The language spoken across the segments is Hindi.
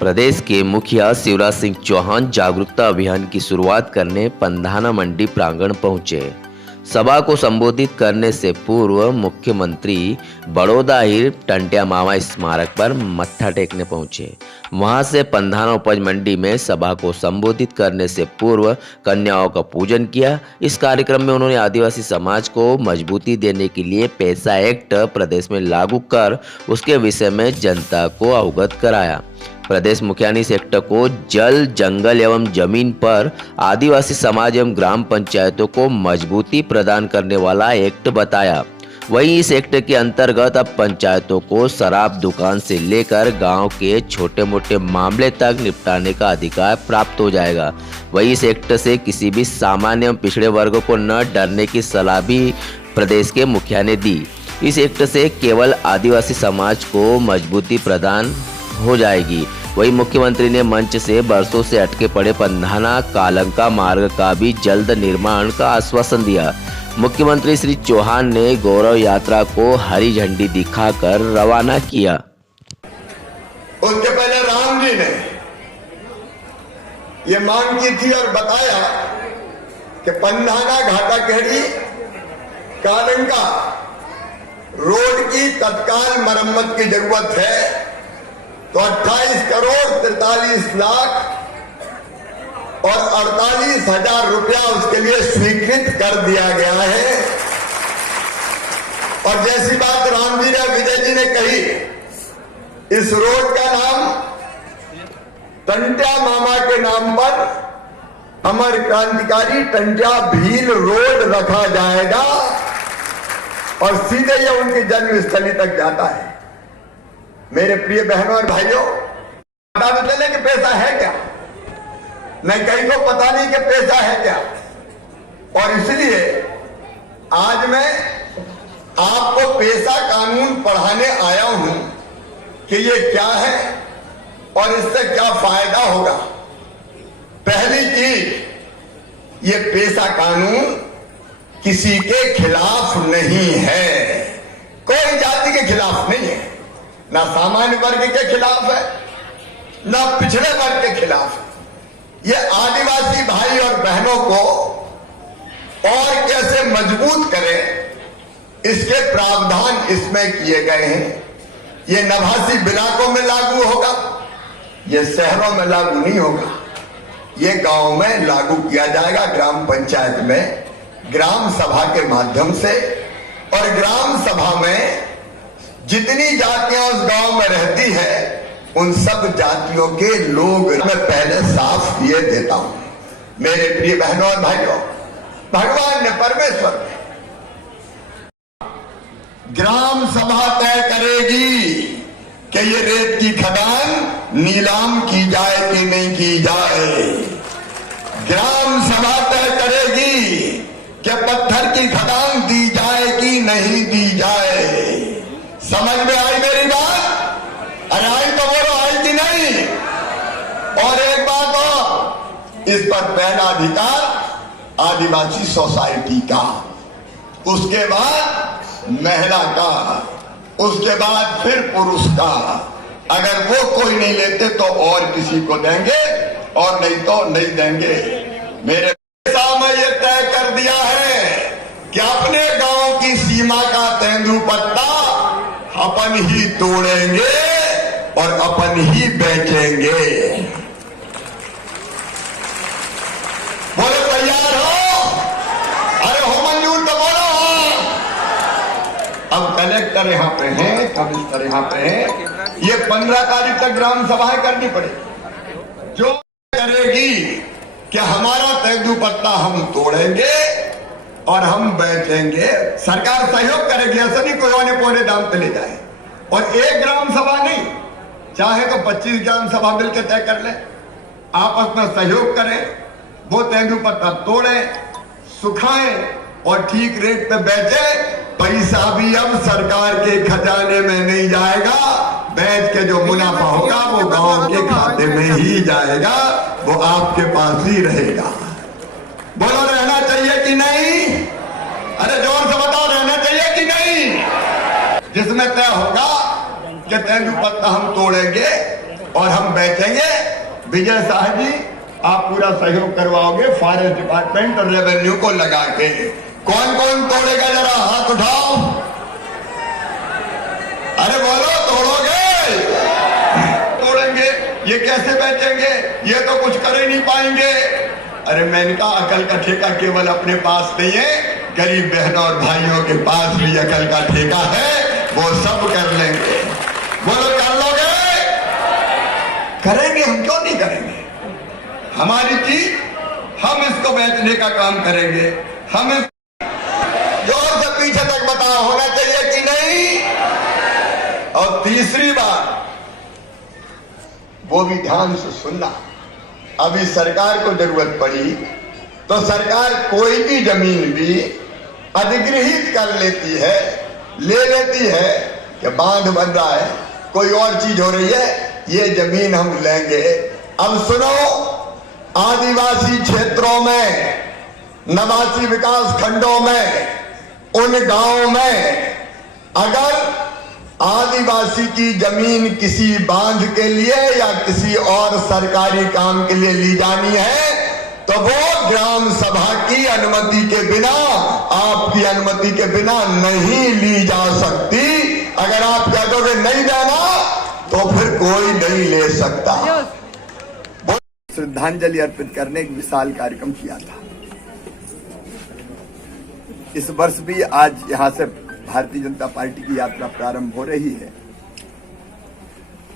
प्रदेश के मुखिया शिवराज सिंह चौहान जागरूकता अभियान की शुरुआत करने पंधाना मंडी प्रांगण पहुंचे। सभा को संबोधित करने से पूर्व मुख्यमंत्री बड़ौदा हिल टंटिया मामा स्मारक पर मत्था टेकने पहुंचे। वहां से पंधाना उपज मंडी में सभा को संबोधित करने से पूर्व कन्याओं का पूजन किया। इस कार्यक्रम में उन्होंने आदिवासी समाज को मजबूती देने के लिए पैसा एक्ट प्रदेश में लागू कर उसके विषय में जनता को अवगत कराया। प्रदेश मुखिया ने इस एक्ट को जल, जंगल एवं जमीन पर आदिवासी समाज एवं ग्राम पंचायतों को मजबूती प्रदान करने वाला एक्ट बताया। वहीं इस एक्ट के अंतर्गत अब पंचायतों को शराब दुकान से लेकर गांव के छोटे मोटे मामले तक निपटाने का अधिकार प्राप्त हो जाएगा। वहीं इस एक्ट से किसी भी सामान्य एवं पिछड़े वर्ग को न डरने की सलाह भी प्रदेश के मुखिया ने दी। इस एक्ट से केवल आदिवासी समाज को मजबूती प्रदान हो जाएगी। वहीं मुख्यमंत्री ने मंच से बरसों से अटके पड़े पंधाना कालंका मार्ग का भी जल्द निर्माण का आश्वासन दिया। मुख्यमंत्री श्री चौहान ने गौरव यात्रा को हरी झंडी दिखाकर रवाना किया। उसके पहले राम जी ने ये मांग की थी और बताया कि पंधाना घाटा खेड़ी कालंका रोड की तत्काल मरम्मत की जरूरत है, तो 28 करोड़ 43 लाख और 48,000 रुपया उसके लिए स्वीकृत कर दिया गया है। और जैसी बात राम जी ने, विजय जी ने कही, इस रोड का नाम टंटिया मामा के नाम पर अमर क्रांतिकारी टंटिया भील रोड रखा जाएगा और सीधे ये उनकी जन्मस्थली तक जाता है। मेरे प्रिय बहनों और भाइयों, पता तो चले कि पैसा है क्या, नहीं कहीं को पता नहीं कि पैसा है क्या। और इसलिए आज मैं आपको पैसा कानून पढ़ाने आया हूं कि ये क्या है और इससे क्या फायदा होगा। पहली चीज, ये पैसा कानून किसी के खिलाफ नहीं है, कोई जाति के खिलाफ नहीं है, ना सामान्य वर्ग के खिलाफ है, ना पिछड़े वर्ग के खिलाफ है। ये आदिवासी भाई और बहनों को और कैसे मजबूत करें, इसके प्रावधान इसमें किए गए हैं। ये नभासी बिलाकों में लागू होगा, ये शहरों में लागू नहीं होगा, ये गांव में लागू किया जाएगा, ग्राम पंचायत में, ग्राम सभा के माध्यम से। और ग्राम सभा में जितनी जातियां उस गांव में रहती है, उन सब जातियों के लोग मैं पहले साफ ये देता हूं। मेरे प्रिय बहनों और भाइयों, भगवान ने, परमेश्वर ने ग्राम सभा तय करेगी कि ये रेत की खदान नीलाम की जाए कि नहीं की जाए। ग्राम सभा तय करेगी कि पत्थर की खदान दी जाए कि नहीं दी जाए। समझ में आई मेरी बात? अरे आई तो बोलो, आई कि नहीं? और एक बात और, इस पर पहला अधिकार आदिवासी सोसाइटी का, उसके बाद महिला का, उसके बाद फिर पुरुष का। अगर वो कोई नहीं लेते तो और किसी को देंगे, और नहीं तो नहीं देंगे। मेरे में ये तय कर दिया है कि अपने गांव की सीमा का तेंदुपत्ता अपन ही तोड़ेंगे और अपन ही बेचेंगे। बोलो तैयार हो? अरे हो मंजूर तो बोलो। अब कलेक्टर यहाँ पे हैं, कमिश्नर यहाँ पे हैं। ये 15 तारीख तक ग्राम सभाएं करनी पड़ेगी, जो करेगी कि हमारा तेंदुपत्ता हम तोड़ेंगे और हम बेचेंगे। सरकार सहयोग करेगी, ऐसा नहीं कोई औने पौने दाम पे ले जाए। और एक ग्राम सभा नहीं, चाहे तो 25 ग्राम सभा मिलकर तय कर ले, आपस में सहयोग करें, वो तेंदुपत्ता तोड़े, सुखाएं और ठीक रेट पे बेचे। पैसा भी अब सरकार के खजाने में नहीं जाएगा, बेच के जो मुनाफा होगा वो गांव के खाते में ही जाएगा, वो आपके पास ही रहेगा। बोलो रहना चाहिए कि नहीं? अरे जोर से बताओ, रहना चाहिए कि नहीं? जिसमें तय होगा कि तेंदुपत्ता हम तोड़ेंगे और हम बैठेंगे। विजय शाह जी, आप पूरा सहयोग करवाओगे फॉरेस्ट डिपार्टमेंट और रेवेन्यू को लगा के। कौन कौन तोड़ेगा, जरा हाथ उठाओ। अरे बोलो, तोड़ोगे? तोड़ेंगे। ये कैसे बैठेंगे, ये तो कुछ कर ही नहीं पाएंगे। अरे मैंने कहा, अकल का ठेका केवल अपने पास नहीं है, गरीब बहनों और भाइयों के पास भी अकल का ठेका है, वो सब कर लेंगे। बोलो, कर लोगे? करेंगे, हम क्यों नहीं करेंगे? हमारी चीज, हम इसको बेचने का काम करेंगे। हम जोर से पीछे तक बताओ, होना चाहिए कि नहीं? और तीसरी बात, वो भी ध्यान से सुनना। अभी सरकार को जरूरत पड़ी तो सरकार कोई भी जमीन भी अधिग्रहित कर लेती है, ले लेती है कि बांध बन रहा है, कोई और चीज हो रही है, ये जमीन हम लेंगे। अब सुनो, आदिवासी क्षेत्रों में, नवासी विकास खंडों में, उन गांवों में अगर आदिवासी की जमीन किसी बांध के लिए या किसी और सरकारी काम के लिए ली जानी है तो वो ग्राम सभा की अनुमति के बिना, आपकी अनुमति के बिना नहीं ली जा सकती। अगर आप कह दोगे नहीं देना तो फिर कोई नहीं ले सकता। श्रद्धांजलि अर्पित करने एक विशाल कार्यक्रम किया था। इस वर्ष भी आज यहां से भारतीय जनता पार्टी की यात्रा प्रारंभ हो रही है,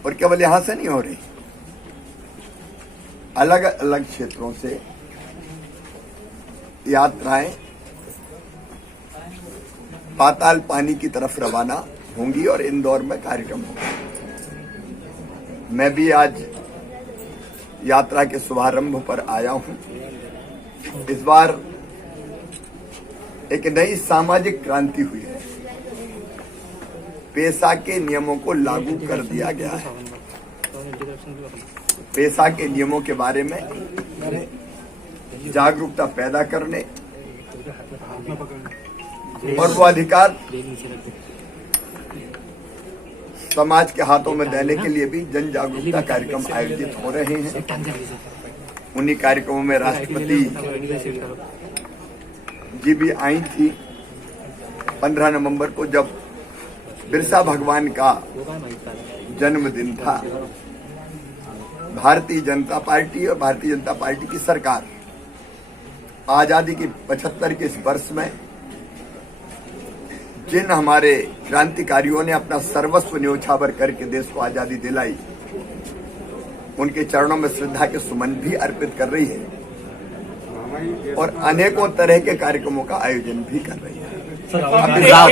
और केवल यहां से नहीं हो रही, अलग अलग क्षेत्रों से यात्राएं पाताल पानी की तरफ रवाना होंगी और इंदौर में कार्यक्रम होगा। मैं भी आज यात्रा के शुभारंभ पर आया हूं। इस बार एक नई सामाजिक क्रांति हुई है। पेशा के नियमों को लागू कर दिया गया है। पेशा के नियमों के बारे में जागरूकता पैदा करने और वो अधिकार समाज के हाथों में देने के लिए भी जन जागरूकता कार्यक्रम आयोजित हो रहे हैं। उन्हीं कार्यक्रमों में राष्ट्रपति जी भी आई थी 15 नवंबर को, जब बिरसा भगवान का जन्मदिन था। भारतीय जनता पार्टी और भारतीय जनता पार्टी की सरकार आजादी की 75 के इस वर्ष में जिन हमारे क्रांतिकारियों ने अपना सर्वस्व न्योछावर करके देश को आजादी दिलाई, उनके चरणों में श्रद्धा के सुमन भी अर्पित कर रही है और अनेकों तरह के कार्यक्रमों का आयोजन भी कर रही है।